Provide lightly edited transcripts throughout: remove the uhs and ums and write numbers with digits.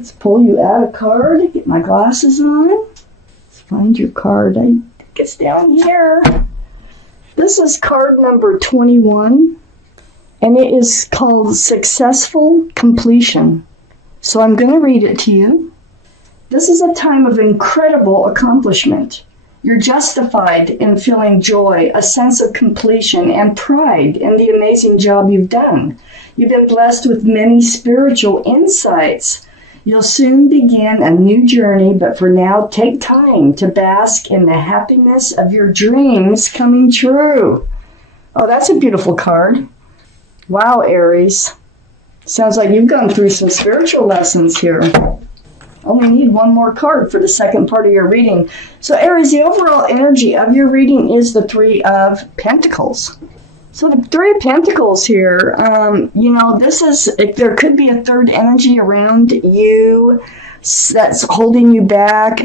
Let's pull you out a card. Get my glasses on. Let's find your card. I think it's down here. This is card number 21, and it is called Successful Completion. So I'm going to read it to you. This is a time of incredible accomplishment. You're justified in feeling joy, a sense of completion, and pride in the amazing job you've done. You've been blessed with many spiritual insights. You'll soon begin a new journey, but for now, take time to bask in the happiness of your dreams coming true. Oh, that's a beautiful card. Wow, Aries. Sounds like you've gone through some spiritual lessons here. Only need one more card for the second part of your reading. So Aries, the overall energy of your reading is the Three of Pentacles. So the Three of Pentacles here, this is, there could be a third energy around you that's holding you back.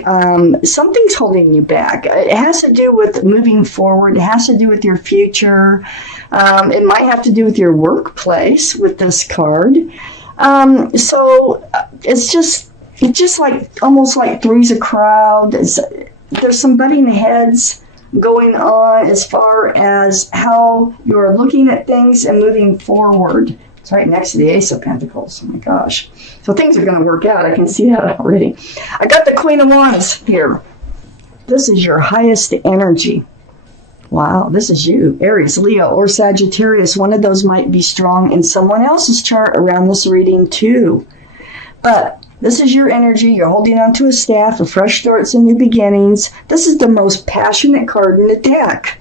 Something's holding you back. It has to do with moving forward. It has to do with your future. It might have to do with your workplace with this card. So it's just like almost like three's a crowd. There's some butting heads going on as far as how you're looking at things and moving forward. It's right next to the Ace of Pentacles. Oh my gosh. So things are going to work out. I can see that already. I got the Queen of Wands here. This is your highest energy. Wow, this is you, Aries, Leo, or Sagittarius. One of those might be strong in someone else's chart around this reading too. But this is your energy. You're holding onto a staff of fresh starts and new beginnings. This is the most passionate card in the deck.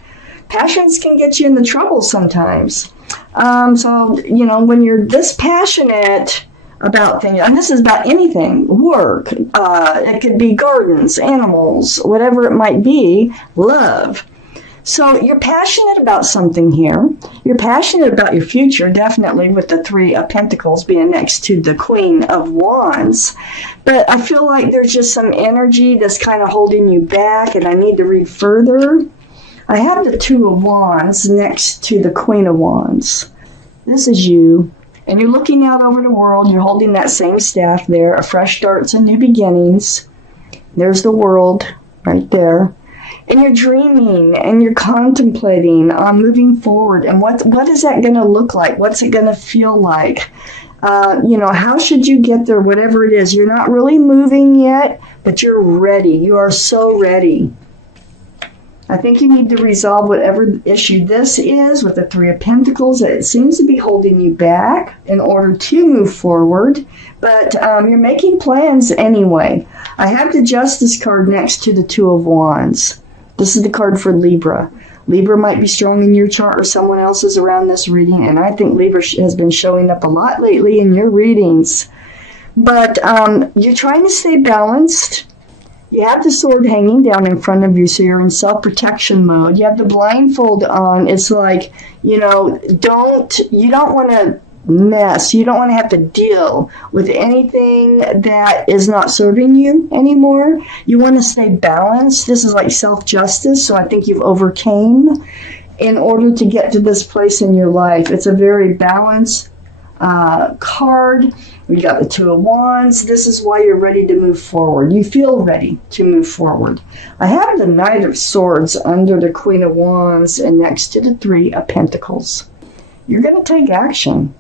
Passions can get you into trouble sometimes. When you're this passionate about things, and this is about anything, work, it could be gardens, animals, whatever it might be, love. So you're passionate about something here. You're passionate about your future, definitely, with the Three of Pentacles being next to the Queen of Wands. But I feel like there's just some energy that's kind of holding you back, and I need to read further. I have the Two of Wands next to the Queen of Wands. This is you, and you're looking out over the world. You're holding that same staff there, of fresh starts and new beginnings. There's the world right there. And you're dreaming and you're contemplating on moving forward. And what is that going to look like? What's it going to feel like? How should you get there? Whatever it is. You're not really moving yet, but you're ready. You are so ready. I think you need to resolve whatever issue this is with the Three of Pentacles. It seems to be holding you back in order to move forward. But you're making plans anyway. I have the Justice card next to the Two of Wands. This is the card for Libra. Libra might be strong in your chart or someone else's around this reading, and I think Libra has been showing up a lot lately in your readings. But you're trying to stay balanced. You have the sword hanging down in front of you, so you're in self-protection mode. You have the blindfold on. It's like, you don't want to mess. You don't want to have to deal with anything that is not serving you anymore. You want to stay balanced. This is like self-justice, so I think you've overcame in order to get to this place in your life. It's a very balanced card. We got the Two of Wands. This is why you're ready to move forward. You feel ready to move forward. I have the Knight of Swords under the Queen of Wands and next to the Three of Pentacles. You're going to take action.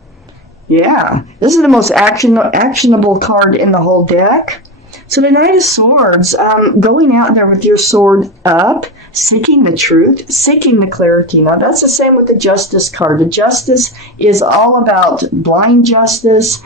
Yeah, this is the most actionable card in the whole deck. So the Knight of Swords, going out there with your sword up, seeking the truth, seeking the clarity. Now that's the same with the Justice card. The Justice is all about blind justice,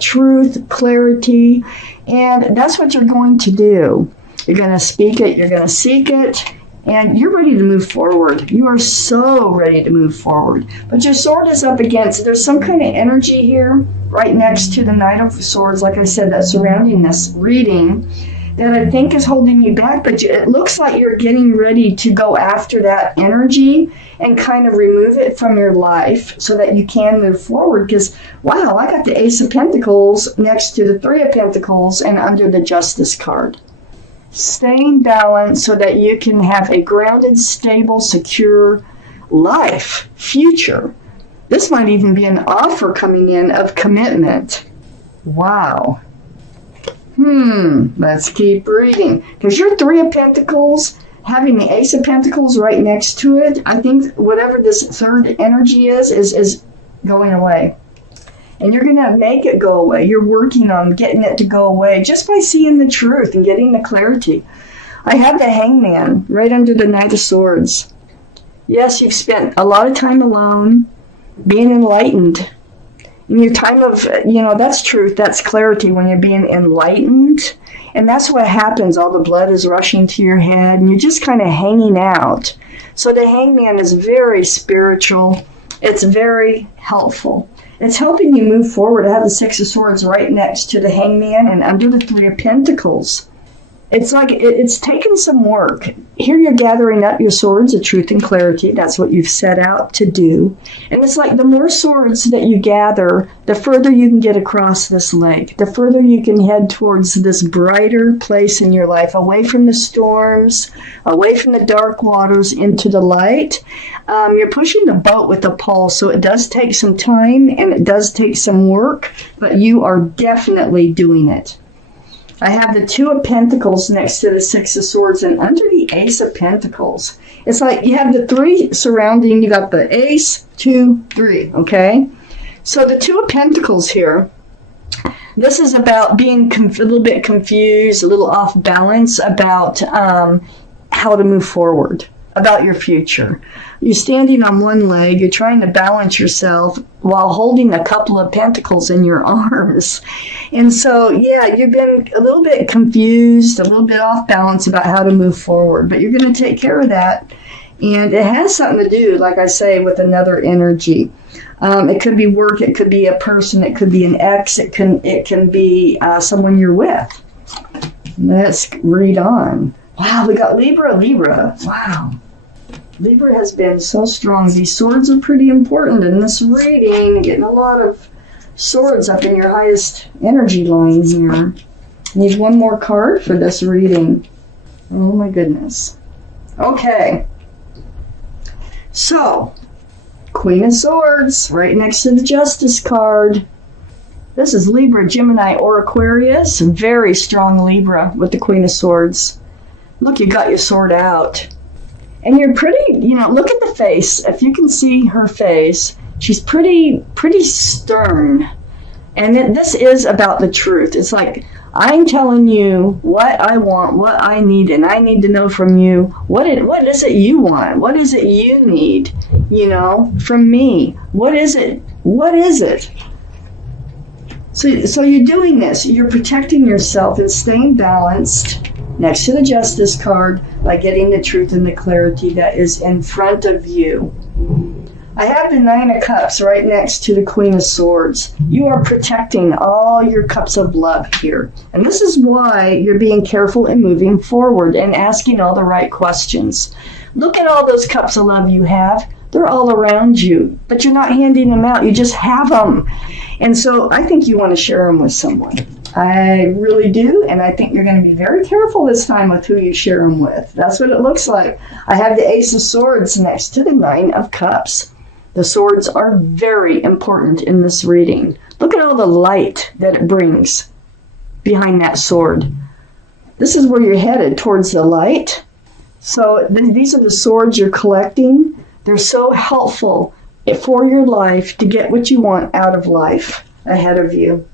truth, clarity, and that's what you're going to do. You're going to speak it, you're going to seek it, and you're ready to move forward. You are so ready to move forward. But your sword is up against, there's some kind of energy here right next to the Knight of Swords, like I said, that's surrounding this reading, that I think is holding you back. But it looks like you're getting ready to go after that energy and kind of remove it from your life so that you can move forward. Because, wow, I got the Ace of Pentacles next to the Three of Pentacles and under the Justice card. Staying balanced so that you can have a grounded, stable, secure life, future. This might even be an offer coming in of commitment. Wow. Let's keep reading. Because your Three of Pentacles, having the Ace of Pentacles right next to it, I think whatever this third energy is going away. And you're going to make it go away. You're working on getting it to go away just by seeing the truth and getting the clarity. I have the Hangman right under the Knight of Swords. Yes, you've spent a lot of time alone, being enlightened. In your time of, that's truth, that's clarity when you're being enlightened. And that's what happens. All the blood is rushing to your head and you're just kind of hanging out. So the Hangman is very spiritual. It's very helpful. It's helping you move forward. I have the Six of Swords right next to the Hangman and under the Three of Pentacles. It's like it's taken some work. Here you're gathering up your swords of truth and clarity. That's what you've set out to do. And it's like the more swords that you gather, the further you can get across this lake, the further you can head towards this brighter place in your life, away from the storms, away from the dark waters, into the light. You're pushing the boat with a pole, so it does take some time and it does take some work, but you are definitely doing it. I have the Two of Pentacles next to the Six of Swords and under the Ace of Pentacles. It's like you have the three surrounding, you got the Ace, 2, 3, okay? So the Two of Pentacles here, this is about being a little bit confused, a little off balance about how to move forward, about your future. You're standing on one leg, you're trying to balance yourself while holding a couple of pentacles in your arms. And so, yeah, you've been a little bit confused, a little bit off balance about how to move forward, but you're going to take care of that. And it has something to do, like I say, with another energy. It could be work, it could be a person, it could be an ex, it can be someone you're with. Let's read on. Wow, we got Libra. Wow. Libra has been so strong. These swords are pretty important in this reading. Getting a lot of swords up in your highest energy line here. Need one more card for this reading. Oh my goodness. Okay. So, Queen of Swords right next to the Justice card. This is Libra, Gemini, or Aquarius. Very strong Libra with the Queen of Swords. Look, you got your sword out. And you're pretty, look at the face. If you can see her face, she's pretty stern. And this is about the truth. It's like, I'm telling you what I want, what I need, and I need to know from you, what is it you want? What is it you need, from me? What is it? What is it? So you're doing this. You're protecting yourself and staying balanced next to the Justice card by getting the truth and the clarity that is in front of you. I have the Nine of Cups right next to the Queen of Swords. You are protecting all your cups of love here. And this is why you're being careful and moving forward and asking all the right questions. Look at all those cups of love you have. They're all around you, but you're not handing them out. You just have them. And so I think you want to share them with someone. I really do, and I think you're going to be very careful this time with who you share them with. That's what it looks like. I have the Ace of Swords next to the Nine of Cups. The swords are very important in this reading. Look at all the light that it brings behind that sword. This is where you're headed, towards the light. So these are the swords you're collecting. They're so helpful for your life to get what you want out of life ahead of you.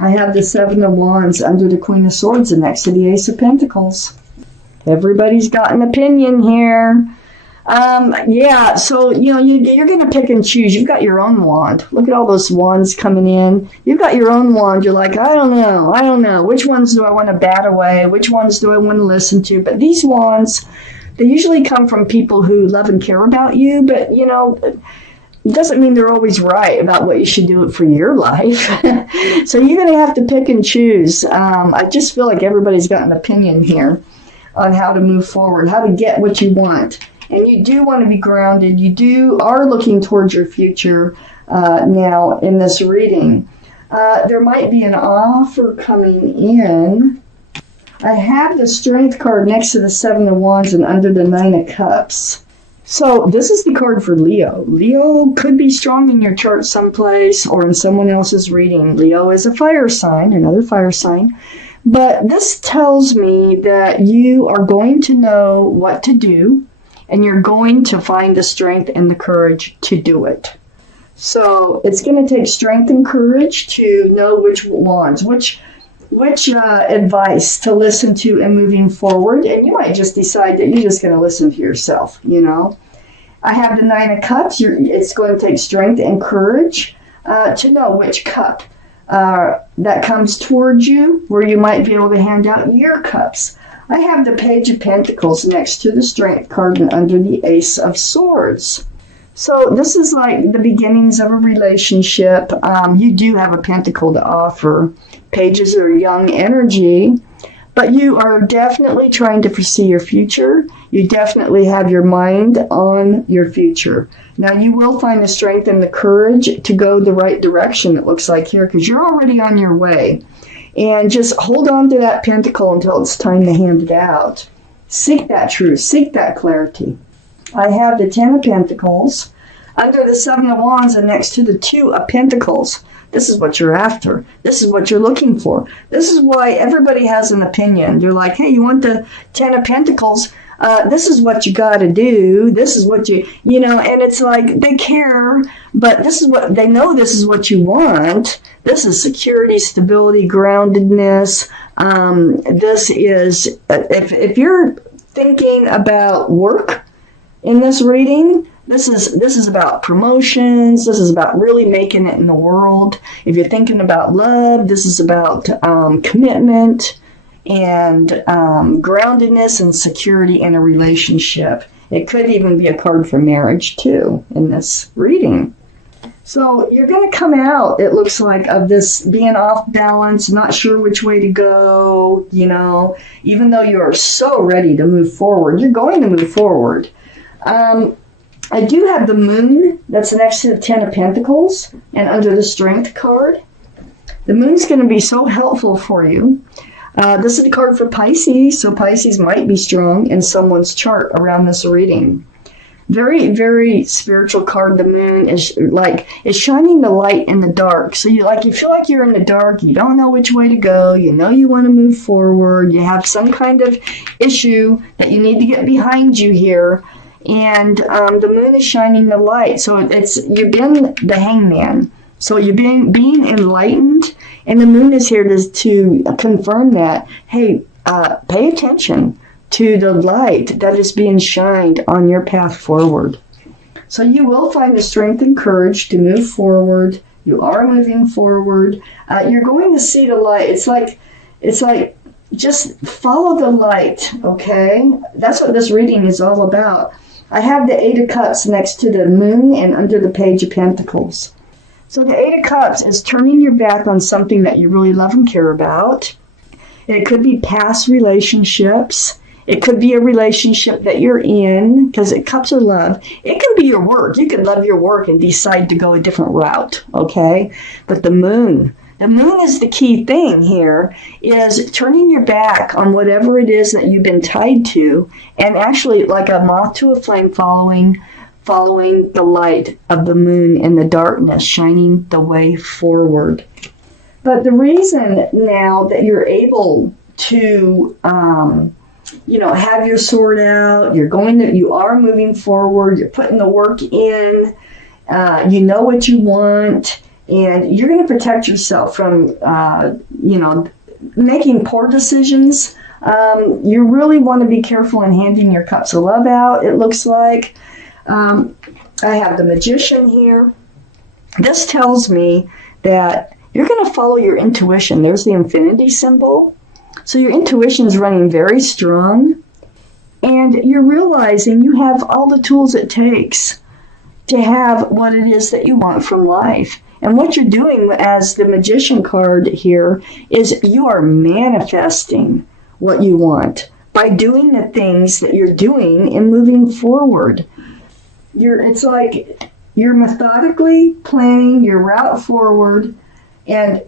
I have the Seven of Wands under the Queen of Swords and next to the Ace of Pentacles. Everybody's got an opinion here. So, you're going to pick and choose. You've got your own wand. Look at all those wands coming in. You've got your own wand. You're like, I don't know. Which ones do I want to bat away? Which ones do I want to listen to? But these wands, they usually come from people who love and care about you, but, it doesn't mean they're always right about what you should do for your life. So you're going to have to pick and choose. I just feel like everybody's got an opinion here on how to move forward, how to get what you want. And you do want to be grounded. You are looking towards your future now in this reading. There might be an offer coming in. I have the Strength card next to the Seven of Wands and under the Nine of Cups. So this is the card for Leo. Leo could be strong in your chart someplace or in someone else's reading. Leo is a fire sign, another fire sign. But this tells me that you are going to know what to do, and you're going to find the strength and the courage to do it. So it's going to take strength and courage to know which wands, which advice to listen to and moving forward. And you might just decide that you're just going to listen to yourself, you know. I have the Nine of Cups. It's going to take strength and courage to know which cup that comes towards you, where you might be able to hand out your cups. I have the Page of Pentacles next to the Strength card and under the Ace of Swords. So this is like the beginnings of a relationship. You do have a pentacle to offer. Pages are young energy, but you are definitely trying to foresee your future. You definitely have your mind on your future. Now you will find the strength and the courage to go the right direction, it looks like here, because you're already on your way. And just hold on to that pentacle until it's time to hand it out. Seek that truth. Seek that clarity. I have the Ten of Pentacles under the Seven of Wands and next to the Two of Pentacles. This is what you're after. This is what you're looking for. This is why everybody has an opinion. They're like, hey, you want the Ten of Pentacles? This is what you got to do. This is what you know, and it's like they care, but this is what they know. This is what you want. This is security, stability, groundedness. This is, if you're thinking about work in this reading, this is about promotions. This is about really making it in the world. If you're thinking about love, this is about commitment and groundedness and security in a relationship. It could even be a card for marriage too in this reading. So you're going to come out, it looks like, of this being off balance, not sure which way to go, you know, even though you are so ready to move forward, you're going to move forward. I do have the Moon that's next to the Ten of Pentacles and under the Strength card. The Moon's going to be so helpful for you. This is a card for Pisces, so Pisces might be strong in someone's chart around this reading. Very, very spiritual card. The Moon is shining the light in the dark. So you feel like you're in the dark. You don't know which way to go. You know you want to move forward. You have some kind of issue that you need to get behind you here. And the Moon is shining the light. So you've been the Hangman. So you're being enlightened. And the Moon is here to confirm that. Hey, pay attention to the light that is being shined on your path forward. So you will find the strength and courage to move forward. You are moving forward. You're going to see the light. It's like just follow the light, okay? That's what this reading is all about. I have the Eight of Cups next to the Moon and under the Page of Pentacles. So the Eight of Cups is turning your back on something that you really love and care about. It could be past relationships. It could be a relationship that you're in, because cups are love. It can be your work. You could love your work and decide to go a different route, okay? But the Moon is the key thing here, is turning your back on whatever it is that you've been tied to, and actually like a moth to a flame following the light of the Moon in the darkness, shining the way forward. But the reason now that you're able to have your sword out, you are moving forward, you're putting the work in, you know what you want, and you're going to protect yourself from, making poor decisions. You really want to be careful in handing your cups of love out, it looks like. I have the Magician here. This tells me that you're going to follow your intuition. There's the infinity symbol. So your intuition is running very strong, and you're realizing you have all the tools it takes to have what it is that you want from life. And what you're doing as the Magician card here is you are manifesting what you want by doing the things that you're doing and moving forward. It's like you're methodically planning your route forward, and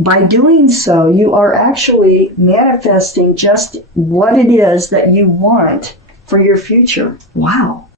by doing so, you are actually manifesting just what it is that you want for your future. Wow.